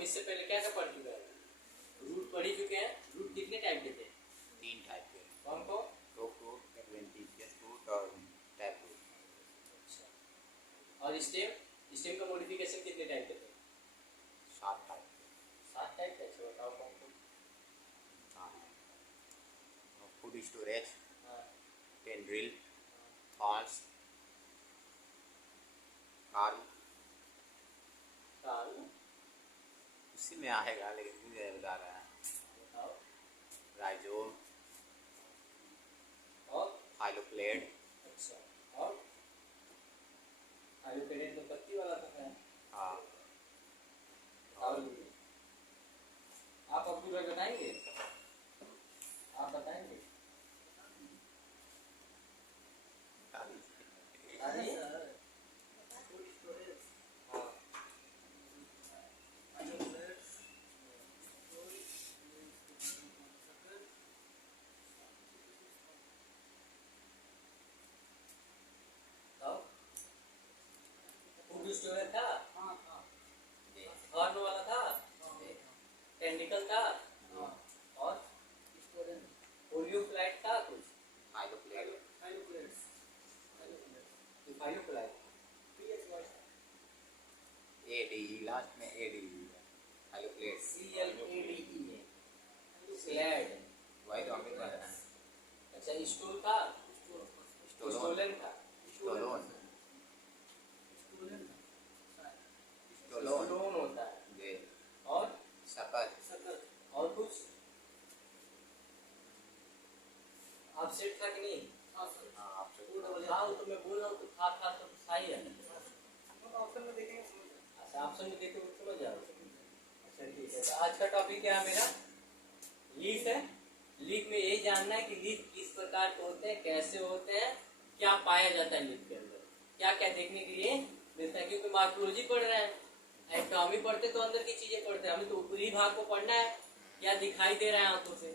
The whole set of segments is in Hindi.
हम इससे पहले क्या क्या पढ़ चुके हैं? रूट पढ़ ही चुके हैं। रूट कितने टाइप के थे? 3 टाइप के। कौन कौन? टॉप रूट, एडवेंटिशियस रूट और टैप रूट। अच्छा। और स्टेम का मॉडिफिकेशन कितने टाइप के थे? 7 टाइप के। 7 टाइप के। अच्छा बताओ कौन कौन? फूड स्टोरेज, हाँ, टेंड्रिल, फॉल्स, कार्ल, काल, उसी में आएगा लेकिन मुझे बता रहा है। बताओ। राइजोम और फाइलोप्लेड। अच्छा। और आयुर्वेद तो पत्ती वाला तो है। हाँ। और आप अब्दुल भाई बताएंगे? आप बताएंगे? अरे हाँ, बताओ। फूड स्टोरेज था, हॉर्न वाला था, टेंडिकल था, और ओरियो फ्लाइट था कुछ। फाइलोप्लेड। फाइलोप्लाइट। एडी लास्ट में एडी फाइलोप्लेड। CLADE Slade. वही तो हमें पता है। अच्छा। स्टूल था, स्टोलोन। स्टोलन था, स्टोलोन। स्टोलोन स्टोन होता है। जे और शकल। और कुछ आप सेट था कि नहीं? हाँ आपसे हाँ वो तो मैं बोल रहा हूँ, तो था तो सही है। अच्छा ऑप्शन में देखे तो समझ जाओ। अच्छा ठीक है। तो आज का टॉपिक क्या है मेरा? लीफ है। लीफ में यही जानना है कि लीफ किस प्रकार के होते हैं, कैसे होते हैं, क्या पाया जाता है लीफ के अंदर, क्या क्या देखने के लिए मिलता है। क्योंकि मार्कोलॉजी पढ़ रहे हैं, एटॉमी पढ़ते तो अंदर की चीजें पढ़ते हैं, हमें तो ऊपरी भाग को पढ़ना है, क्या दिखाई दे रहा है आंखों से।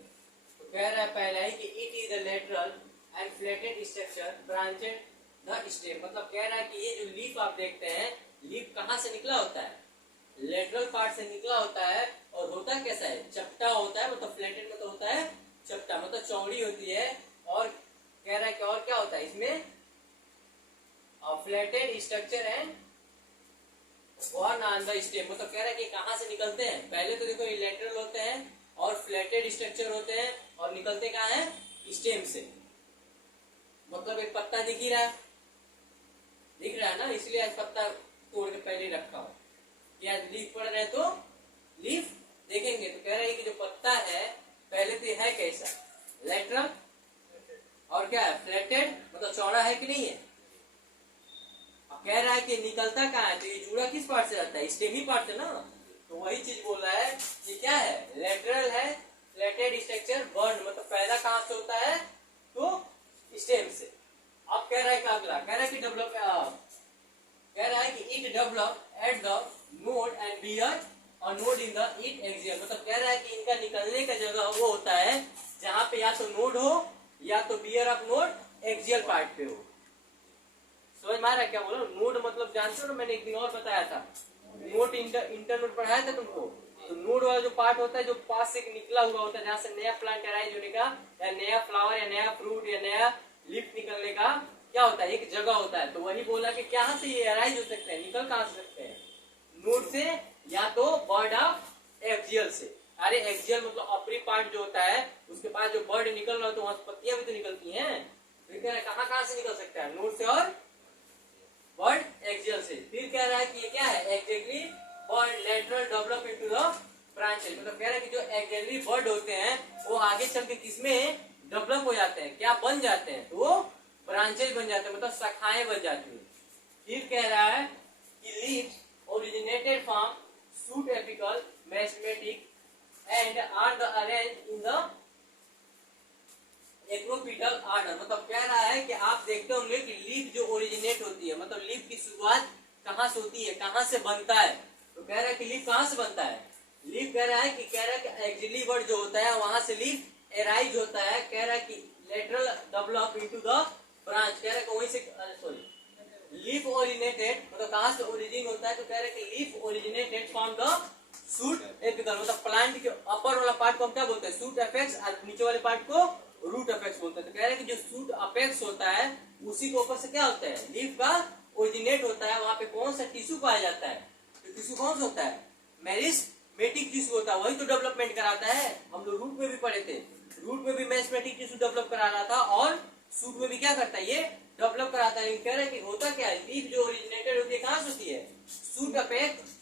तो कह रहा है पहला ही कि it is the lateral and flatted structure branched the stem. मतलब कह रहा है कि ये जो लीफ आप देखते हैं, लीफ कहाँ से निकला होता है? लेटरल पार्ट से निकला होता है। और होता कैसा है? चपटा होता है। मतलब फ्लैटेड मतलब होता है चपटा, मतलब चौड़ी होती है। और कह रहा है कि और क्या होता है इसमें? Flatted structure and one on the stem. मतलब कह रहा है कि कहाँ से निकलते हैं? पहले तो देखो ये लेटरल होते हैं और फ्लैटेड स्ट्रक्चर होते हैं, और निकलते कहाँ है? स्टेम से। मतलब एक पत्ता दिख ही रहा है, दिख रहा है ना, इसलिए आज पत्ता तोड़ के पहले रखा हो। या लीफ पढ़ रहे तो लीफ देखेंगे तो कह रहा है कि जो पत्ता है पहले तो है कैसा? लेटरल, और क्या है? फ्लैटेड, मतलब चौड़ा है कि नहीं है। अब कह रहा है कि निकलता कहाँ है? तो ये जुड़ा किस पार्ट से रहता है? स्टेम ही पार्ट से ना। तो वही चीज बोल रहा है कि क्या है? लेटरल है, फ्लैटेड स्ट्रक्चर, बर्न, मतलब पैदा कहाँ से होता है? तो स्टेम से। अब कह रहा है कि अगला कह रहा है कि डेवलप, कह रहा है कि it develop at the node and bear और node in the it axial. मतलब कह रहा है कि इनका निकलने का जगह वो होता है जहां पे या तो नोड हो या तो bear of node axial part पे हो। समझ में आ रहा है क्या बोला? नोड मतलब जानते हो ना, मैंने एक दिन और बताया था, नोड इंटरनोड पढ़ाया था तुमको। तो नोड वाला जो पार्ट होता है जो पास से निकला हुआ होता है, जहाँ से नया प्लांट अराइज होने का या नया फ्लावर या नया फ्रूट या नया लीफ निकलने का क्या होता है? एक जगह होता है। तो वही बोला कि कहाँ से ये अराइज हो सकते हैं, निकल कहाँ से सकते हैं? नोड से या तो बर्ड ऑफ एक्सियल से। अरे एक्सियल मतलब अपरी पार्ट जो होता है उसके पास जो बर्ड निकल रहा है तो वहां पत्तियां भी तो निकलती हैं। तो कह रहा है कहाँ से निकल सकता है? नोड से और बर्ड एक्सियल से। फिर कह रहा है कि ये क्या है? Exactly bird lateral develop into the branches. मतलब कह रहा है कि जो एग्जैक्टली बर्ड होते हैं वो आगे चल के किसमें डेवलप हो जाते हैं, क्या बन जाते हैं? तो वो ब्रांचेस बन जाते हैं, मतलब शाखाएं बन जाती हैं। फिर कह रहा है कि leaves originated from shoot apical mesmatic and are the arranged in the acropetal order. मतलब कह रहा है कि आप देखते होंगे कि लीफ जो ओरिजिनेट होती है, मतलब लीफ की शुरुआत कहाँ से होती है, कहाँ से बनता है। तो कह रहा है कि लीफ कहाँ से बनता है? लीफ कह रहा है कि एक्सिली वर्ड जो होता है वहां से लीफ एराइज होता है। कह रहा है कि lateral develop into the branch. कह रहा है कि वहीं से सॉरी लीफ ओरिजिनेटेड, मतलब कहाँ से ओरिजिन होता है? तो कह रहे हैं कि leaf originated from the shoot apical, मतलब प्लांट के अपर वाला पार्ट को हम क्या बोलते हैं, शूट अपेक्स, और नीचे वाले पार्ट को रूट अपेक्स बोलते हैं। तो कह रहे हैं कि जो शूट अपेक्स होता है उसी के ऊपर से क्या होता है, लीफ का ओरिजिनेट होता है। वहां पे कौन सा टिश्यू पाया जाता है, तो टिश्यू कौन सा होता है, मेरिस्टेमिक टिश्यू होता है, वही तो डेवलपमेंट कराता है। हम लोग रूट में भी पढ़े थे, रूट में भी मेरिस्टेमिक टिश्यू डेवलप करा रहा था, और शूट में भी क्या करता है, ये डेवलप कराता है। कह रहे हैं कि होता क्या है, लीफ जो ओरिजिनेटेड होती है कहां से होती है, शूट अपेक्स,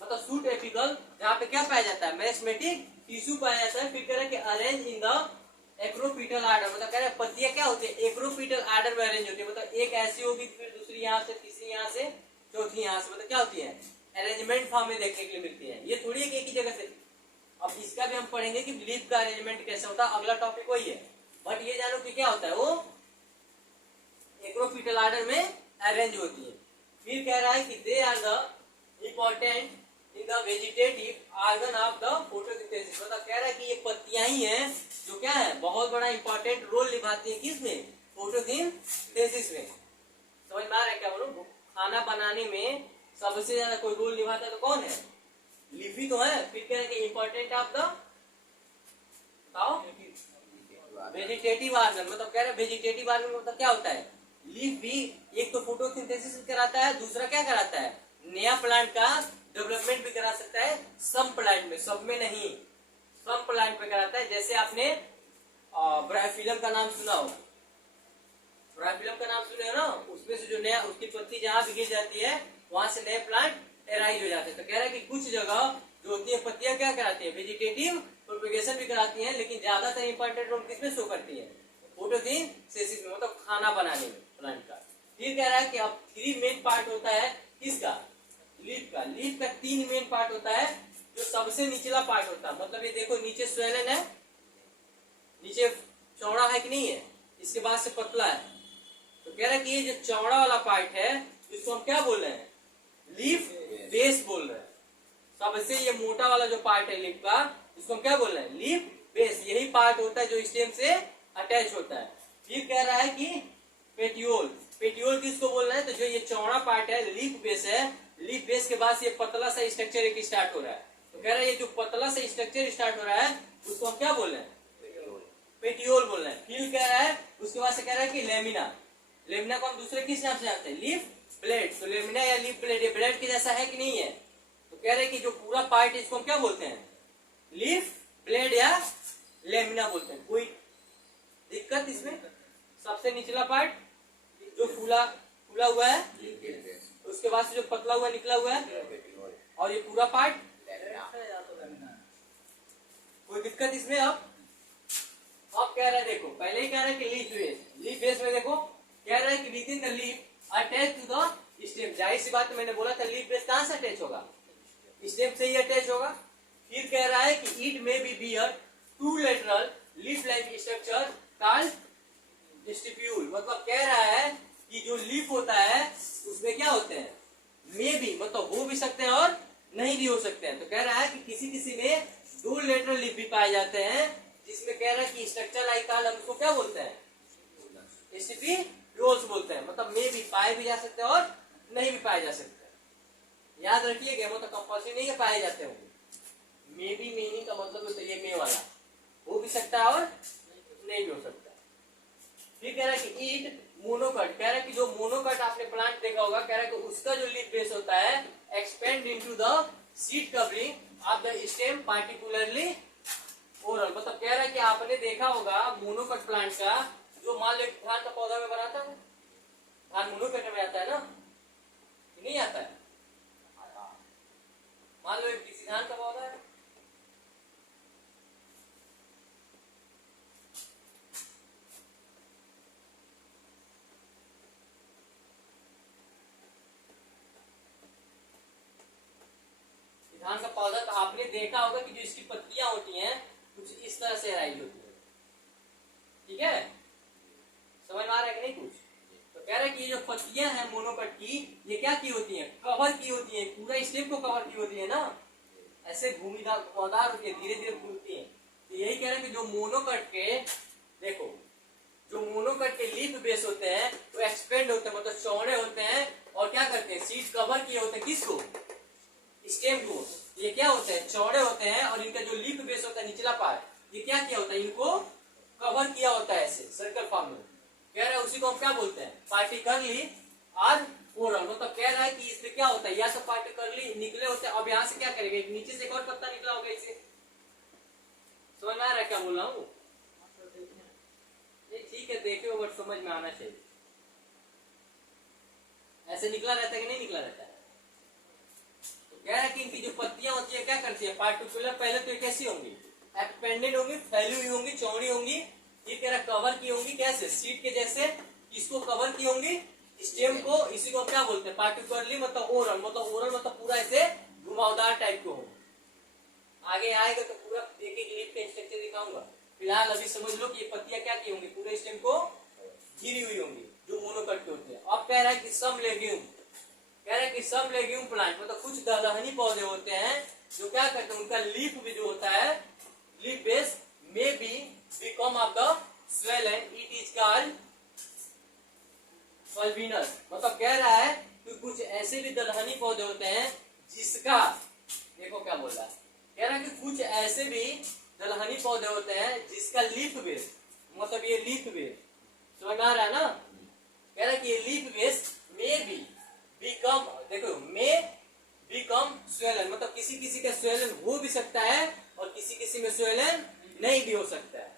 मतलब शूट एपिकल, जहाँ पे क्या पाया जाता है, मेरिस्टेमिक टिश्यू पाया जाता है। फिर कह रहे हैं कि अरेंज इन द एक्रोपीटल आर्डर, मतलब कह रहे हैं पत्तियां क्या होती है, एक्रोपीटल आर्डर में अरेंज होती है, मतलब एक ऐसी होगी, फिर दूसरी यहाँ से, तीसरी यहाँ से, चौथी यहाँ से, मतलब क्या होती है, अरेंजमेंट फॉर्म में देखने के लिए मिलती है। ये थोड़ी एक ही जगह से। अब इसका भी हम पढ़ेंगे कि लीफ का अरेंजमेंट कैसे होता है, अगला टॉपिक वही है। बट ये जानो कि क्या होता है, वो एक्रोपीटल आर्डर में अरेंज होती है। फिर कह रहा है कि they are the important in the vegetative organ of the photosynthesis, मतलब कह रहा है कि ये पत्तियां ही हैं जो क्या है, बहुत बड़ा इंपॉर्टेंट रोल निभाती है किसमें, फोटोसिंथेसिस में। समझ में आ रहा है क्या बोलूं, खाना बनाने में सबसे ज्यादा कोई रोल निभाता है तो कौन है, लीफ ही तो है। फिर कह रहे हैं कि important of the vegetative organ, मतलब कह रहे हैं वेजिटेटिव ऑर्गन मतलब क्या होता है, लीफ भी एक तो फोटोसिंथेसिस कराता है, दूसरा क्या कराता है, नया प्लांट का डेवलपमेंट भी करा सकता है। सम प्लांट में, सब में नहीं, सम प्लांट में कराता है। जैसे आपने ब्रायोफिलम का नाम सुना हो, ब्रायोफिलम का नाम सुने हो ना, उसमें से जो नया, उसकी पत्ती जहां भी गिर जाती है वहां से नए प्लांट एराइज हो जाते हैं। तो कह रहा है कि कुछ जगह जो होती है पत्तियां क्या कराती है, वेजिटेटिव प्रोपेगेशन भी कराती हैं, लेकिन ज्यादातर इंपॉर्टेंट रोल किसमें शो करती है, फोटोसिंथेसिस में, मतलब खाना बनाने में प्लांट का। फिर कह रहा है कि अब 3 मेन पार्ट होता है किसका, लीफ का। लीफ का 3 मेन पार्ट होता है। जो सबसे निचला पार्ट होता है, मतलब ये देखो नीचे स्वेलन है, नीचे चौड़ा है कि नहीं है, इसके बाद से पतला है। तो कह रहा है कि ये जो चौड़ा वाला पार्ट है इसको हम क्या बोल रहे हैं, लीफ बेस बोल रहे हैं। सबसे ये मोटा वाला जो पार्ट है लीफ का, इसको हम क्या बोल रहे हैं, लीफ बेस। यही पार्ट होता है जो स्टेम से अटैच होता है। फिर कह रहा है कि पेटियोल, पेटियोल किसको बोल रहे हैं, तो जो ये चौड़ा पार्ट है लीफ बेस है, लीफ बेस के बाद ये पतला सा स्ट्रक्चर एक स्टार्ट हो रहा है। तो कह रहा है ये जो पतला सा स्ट्रक्चर स्टार्ट हो रहा है उसको हम क्या बोल रहे हैं, पेटियोल बोल रहे हैं। फिर कह रहा है, उसके बाद से कह रहा है कि लेमिना, लेमिना को हम दूसरे किस नाम से जानते हैं, लीफ ब्लेड। तो लेमिना या लीफ ब्लेड, ये ब्लेड के जैसा है कि नहीं है, तो कह रहे हैं कि जो पूरा पार्ट है इसको हम क्या बोलते हैं, लीफ ब्लेड या लेमिना बोलते हैं। कोई दिक्कत इसमें, सबसे निचला पार्ट जो फूला हुआ है, उसके बाद से जो पतला हुआ निकला हुआ है, और ये पूरा पार्ट, कोई दिक्कत इसमें। अब कह रहा है, देखो पहले ही कह रहा है कि लीफ बेस, लीफ बेस में देखो कह रहा है कि within the leaf attach to the stem. जाहिर सी बात, मैंने बोला था लीफ बेस कहां से अटैच होगा, स्टेम से ही अटैच होगा। फिर कह रहा है कि it may be bear to lateral leaf like structure called stipule, मतलब कह रहा है कि जो लीफ होता है उसमें क्या होते हैं, मे भी, मतलब हो भी सकते हैं और नहीं भी हो सकते हैं। तो कह रहा है कि किसी किसी में 2 लेटरल लीफ भी पाए जाते हैं, जिसमें कह रहा है कि स्ट्रक्चर लाइक कॉल्ड, हम उसको क्या बोलते हैं, स्टिप्यूल्स बोलते हैं। मतलब मे भी पाए भी जा सकते हैं और नहीं भी पाए जा सकते हैं। याद रखिएगा, मतलब कंपल्सरी नहीं है पाए जाते होंगे। मे बी मीनिंग का मतलब होता है ये मे वाला, हो भी सकता है और नहीं भी हो सकता। फिर कह रहा है कि ईट मोनोकट, कह रहा है कि जो मोनोकट आपने प्लांट देखा होगा, कह रहा है कि उसका जो लीफ बेस होता है expand into the seed covering of the stem particularly oral. मतलब कह रहा है कि आपने देखा होगा मोनोकट प्लांट का, जो मान लो धान का पौधा में बनाता है, धान मोनोकट में आता है ना, नहीं आता है, मान लो एक किसी धान का पौधा है, धान का पौधा, तो आपने देखा होगा कि जो इसकी पत्तियां होती हैं कुछ इस तरह से अराइज होती है। ठीक है, समझ में आ रहा है कि नहीं कुछ। तो कह रहा है कि ये जो पत्तियां हैं मोनोकट की, ये क्या की होती हैं, कवर की होती है, पूरा स्टेम को कवर की होती है ना, ऐसे घूमीदार होती है, धीरे धीरे फूलती है। तो यही कह रहे हैं कि जो मोनोकट के, देखो जो मोनोकट के लीफ बेस होते हैं वो एक्सपेंड होते हैं, मतलब चौड़े होते हैं, और क्या करते हैं, सीड कवर किए होते हैं, किसको, स्टेम को। ये क्या होते हैं, चौड़े होते हैं, और इनका जो लीफ बेस होता है निचला पार्ट, ये क्या किया होता है, इनको कवर किया होता है ऐसे सर्कल फॉर्म में। कह रहा है उसी को हम क्या बोलते हैं, पार्टिकली और ओरल। मतलब कह रहा है कि इसमें क्या होता है, या तो पार्टिकली निकले होते हैं। अब यहाँ से क्या करेंगे, नीचे से एक और पत्ता निकला होगा इसे, समझ में आ रहा है क्या बोल रहा हूँ? ठीक है देखियो, बट समझ में आना चाहिए। ऐसे निकला रहता है कि नहीं निकला रहता है? तो कह रहा है कि इनकी जो पत्तियां होती है क्या करती है, पार्टिकुलर, पहले तो ये कैसी होंगी, एक्सपेंडेड होंगी, फैली हुई होंगी, चौड़ी होंगी। ये कह रहा कवर की होंगी, कैसे, सीट के जैसे, इसको कवर की होंगी, स्टेम को, इसी को क्या बोलते हैं, पार्टिकुलरली मतलब ओरल, मतलब पूरा ऐसे घुमावदार टाइप के होंगे। आगे आएगा तो पूरा एक एक लीफ का स्ट्रक्चर दिखाऊंगा। फिलहाल अभी समझ लो कि ये पत्तियां क्या की होंगी, पूरे स्टेम को घिरी हुई होंगी, जो मोनोकट के होते हैं। अब कह रहा है कि सम लेग्यूम, कह रहा है कि सम लेग्यूम प्लांट, मतलब कुछ दलहनी पौधे होते हैं जो क्या करते हैं, उनका लीफ भी जो होता है, leaf base may be become of the swell and it is called pulvinus. मतलब कह रहा है कि कुछ ऐसे भी दलहनी पौधे होते हैं जिसका, देखो क्या बोल रहा है, कह रहा है कि कुछ ऐसे भी दलहनी पौधे होते हैं जिसका लीफ बेस, मतलब ये लीफ बेस समझ आ रहा है ना, कह रहा है कि ये leaf base may be become, देखो मे बिकम स्वेलन, मतलब किसी किसी का स्वेलन हो भी सकता है और किसी किसी में स्वेलन नहीं भी हो सकता है।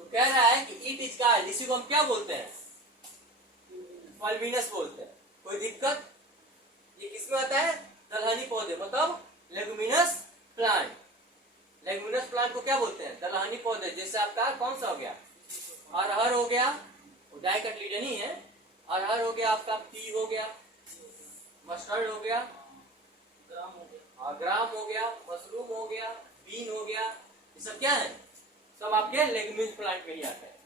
तो कह रहा है कि इट इज कॉल्ड, इसी को हम क्या बोलते हैं, फल्बिनस बोलते हैं। कोई दिक्कत? ये किसमें आता है, दलहनी पौधे, मतलब लेगुमिनस प्लांट। लेगुमिनस प्लांट को क्या बोलते हैं, दलहनी पौधे। जैसे आपका कौन सा हो गया, अरहर हो गया, डाइकोटिलेडन ही है, अरहर हो गया आपका, पी हो गया, मस्टर्ड हो गया, ग्राम हो गया, मशरूम हो गया, बीन हो गया, ये सब क्या है, सब आपके लेगुमिनस प्लांट में ही आता है।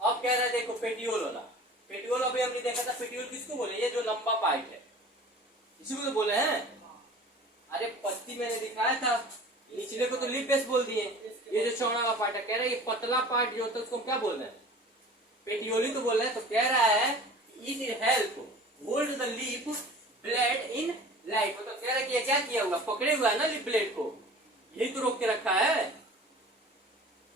अब कह रहा है देखो पेटियोल वाला, पेटियोल अभी हमने देखा था, पेटियोल किसको बोले, ये जो लंबा पार्ट है इसी को तो बोले हैं। अरे पत्ती मैंने दिखाया था, निचले को तो लीफ बेस बोल दिए, ये जो चौड़ा वाला पार्ट है, कह रहा है ये पतला पार्ट जो होता है उसको क्या बोल रहे हैं, पेटियोली तो बोल रहे हैं। तो कह रहा है it help hold the leaf blade in light, मतलब कह रहा है कि ये क्या किया हुआ, पकड़े हुआ है ना लीफ ब्लेड को, यही तो रोक के रखा है,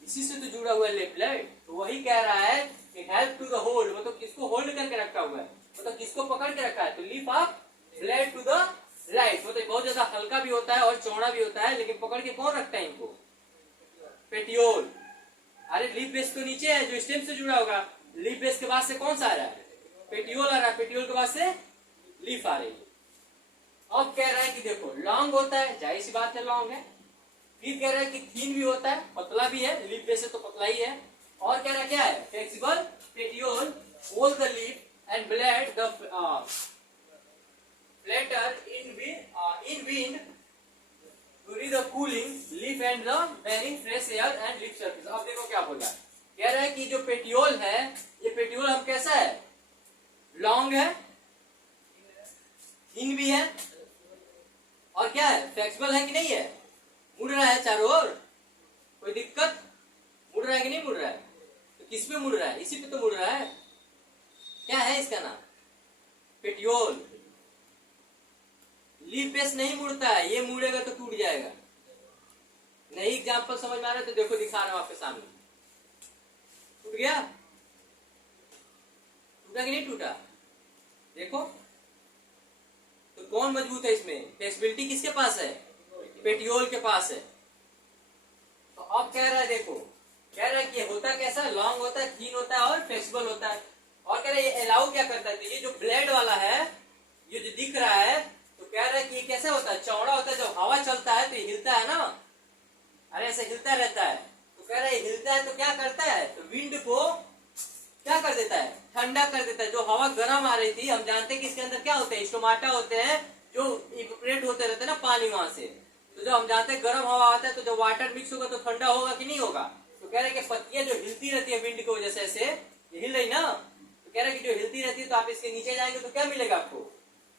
इसी से तो जुड़ा हुआ है लीफ ब्लेड। तो वही कह रहा है कि हेल्प टू द होल्ड, मतलब किसको होल्ड करके रखा हुआ है, मतलब किसको पकड़ के रखा है, तो leaf of blade to the light, मतलब बहुत ज्यादा हल्का भी होता है और चौड़ा भी होता है, लेकिन पकड़ के कौन रखता है इनको, पेटियोल। अरे लीफ बेस तो नीचे है जो स्टेम से जुड़ा होगा, लीफ बेस के बाद से कौन सा आ रहा है, पेटियोल आ रहा है, पेटियोल के बाद से लीफ आ रही है। अब कह रहा है कि देखो लॉन्ग होता है, जाहिर सी बात है लॉन्ग है, फिर कह रहा है कि थीन भी होता है, पतला भी है, लीफ बेस से तो पतला ही है, और कह रहा है क्या है, flexible petiole hold the leaf and blade the flatter in wind during the cooling leaf and the bearing fresh air and leaf surface। अब देखो क्या बोल रहा है, कह रहा है कि जो पेटियोल है, ये पेटियोल हम कैसा है, लॉन्ग है, थिन भी है, और क्या है, फ्लेक्सिबल है कि नहीं है, मुड़ रहा है चारों ओर, कोई दिक्कत, मुड़ रहा है कि नहीं मुड़ रहा है, तो किस पे मुड़ रहा है, इसी पे तो मुड़ रहा है, क्या है इसका नाम, पेटियोल। लीफ बेस नहीं मुड़ता है, ये मुड़ेगा तो टूट जाएगा। नहीं एग्जाम्पल समझ में आ रहा है तो देखो दिखा रहा हूं आपके सामने, टूट गया, टूटा कि नहीं टूटा, देखो। तो कौन मजबूत है इसमें, फ्लेक्सिबिलिटी किसके पास है, पेटियोल के पास है। तो अब कह रहा है देखो, कह रहा है कि होता कैसा, लॉन्ग होता है, थीन होता है और फ्लेक्सिबल होता है। और कह रहा है ये अलाउ क्या करता है, तो ये जो ब्लेड वाला है, ये जो दिख रहा है, तो कह रहा है कि ये कैसा होता है, चौड़ा होता है, जब हवा चलता है तो ये हिलता है ना, अरे ऐसे हिलता रहता है। तो कह रहा है हिलता है तो क्या करता है, तो विंड को क्या कर देता है, ठंडा कर देता है। जो हवा गर्म आ रही थी, हम जानते हैं कि इसके अंदर क्या होते हैं, स्टोमाटा होते हैं जो इवेपोरेट होते रहते हैं ना पानी वहां से। तो जो हम जानते हैं गर्म हवा आता है तो जब वाटर मिक्स होगा तो ठंडा होगा कि नहीं होगा। तो कह रहे हैं कि पत्तियां जो हिलती रहती है विंड की वजह से, ऐसे ये हिल रही ना, तो कह रहे हैं कि जो हिलती रहती है, तो आप इसके नीचे जाएंगे तो क्या मिलेगा आपको,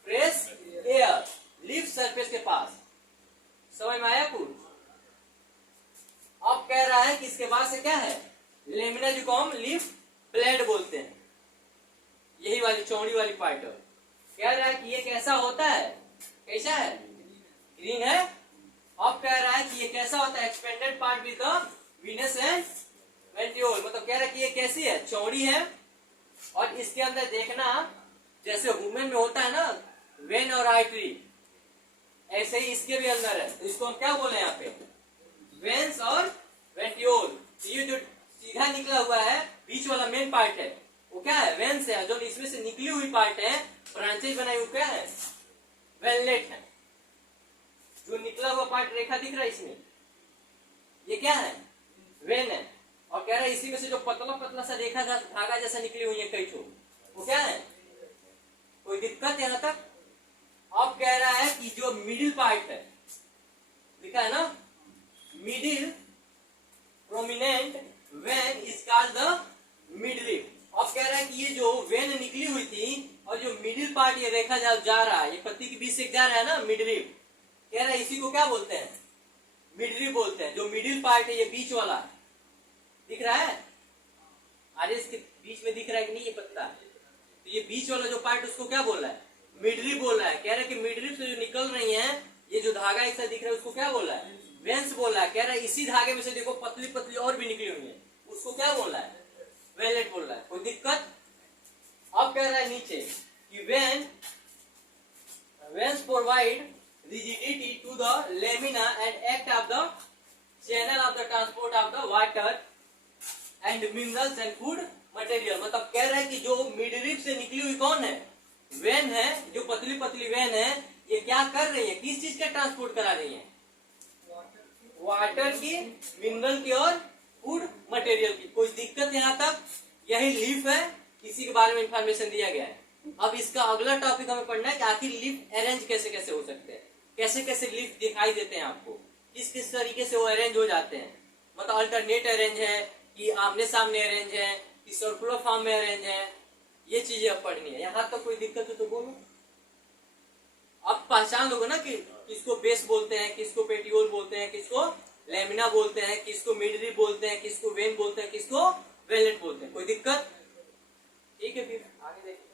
फ्रेश एयर लीफ सरफेस के पास। समझ में आया कुछ। अब कह रहा है कि इसके बाद से क्या है, लेमिना जिसको हम लीफ ब्लेड बोलते हैं, यही वाली चौड़ी वाली पार्ट। कह रहा है कि ये कैसा होता है, कैसा है, ग्रीन है अब कह रहा है कि ये कैसा होता है, expanded part with the veins and वेंट्रियोल, मतलब कह रहा है कि ये कैसी है, चौड़ी है। और इसके अंदर देखना जैसे वुमेन में होता है ना वेन और आर्टरी, ऐसे ही इसके भी अंदर है। तो इसको हम क्या बोले यहाँ पे, वेन्स और वेंट्रियोल। तो ये जो सीधा निकला हुआ है बीच वाला मेन पार्ट है वो क्या है, वेन्स है। जो इसमें से निकली हुई पार्ट है, ब्रांचेज बनाई हुई क्या है, वेनलेट है। जो निकला हुआ पार्ट रेखा दिख रहा है इसमें, ये क्या है, वेन है। और कह रहा है इसी में से जो पतला पतला सा रेखा धागा जैसा निकली हुई है कई ठो, वो क्या है, कोई दिक्कत यहाँ तक। अब कह रहा है कि जो मिडिल पार्ट है, लिखा है ना, middle prominent vein is called the midrib. अब कह रहा है कि ये जो वेन निकली हुई थी और जो मिडिल पार्ट ये रेखा जा रहा है, ये पत्ती के बीच से जा रहा है ना मिडलिप, कह रहा है इसी को क्या बोलते हैं, मिडलिप बोलते हैं। जो मिडिल पार्ट है ये बीच वाला दिख रहा है, आगे इसके बीच में दिख रहा है कि नहीं ये पत्ता, तो ये बीच वाला जो पार्ट उसको क्या बोल रहा है, मिडलिप बोल रहा है। कह रहा है कि मिडलिप से जो निकल रही है ये जो धागा एक साथ दिख रहा है उसको क्या बोल रहा है, वेन्स बोल रहा है। कह रहा है इसी धागे में से देखो पतली पतली और भी निकली हुई है, उसको क्या बोल रहा है, वेनलेट बोल रहा है। कोई दिक्कत। अब कह रहा है नीचे कि veins provide rigidity to the lamina and act of the channel of the transport of the water and minerals and food material. मतलब कह रहा है कि जो मिडलिप से निकली हुई कौन है, वेन है, जो पतली पतली वेन है, ये क्या कर रही है, किस चीज का ट्रांसपोर्ट करा रही है, वाटर की, मिनरल की और फूड मटेरियल की। कोई दिक्कत यहाँ तक। यही लीफ है, इसी के बारे में इंफॉर्मेशन दिया गया है। अब इसका अगला टॉपिक हमें पढ़ना है कि आखिर लीफ अरेंज कैसे कैसे हो सकते हैं, कैसे कैसे लीफ दिखाई देते हैं आपको, किस किस तरीके से वो अरेंज हो जाते हैं। मतलब अल्टरनेट अरेंज है कि आमने सामने अरेंज है कि सर्कुलर फॉर्म में अरेंज है, ये चीजें अब पढ़नी है। यहाँ तक कोई दिक्कत हो तो बोलो। अब पहचान लोगे ना कि किसको बेस बोलते हैं, किसको पेटियोल बोलते हैं, किसको लेमिना बोलते हैं, किसको मिडलिप बोलते हैं, किसको वेन बोलते हैं, किसको वेनलेट बोलते हैं। कोई दिक्कत। ठीक है, फिर आगे देखिए।